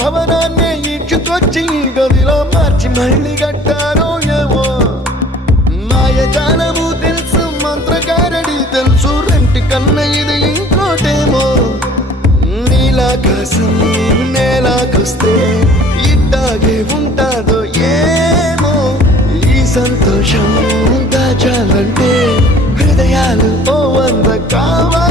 భవనాన్ని ఇచ్చుకొచ్చి గదిలో మార్చి మళ్ళీ కట్టారో ఏమో మాయజాలము తెలుసు మంత్రగారడి తెలుసు రెంటి కన్న ఇది ఇంకోటేమో నీలాకాశం నేలాకొస్తే ఇట్టాగే ఉంటాదో ఏమో ఈ సంతోషం దాచాలంటే హృదయాలు ఓ వంద కావాలి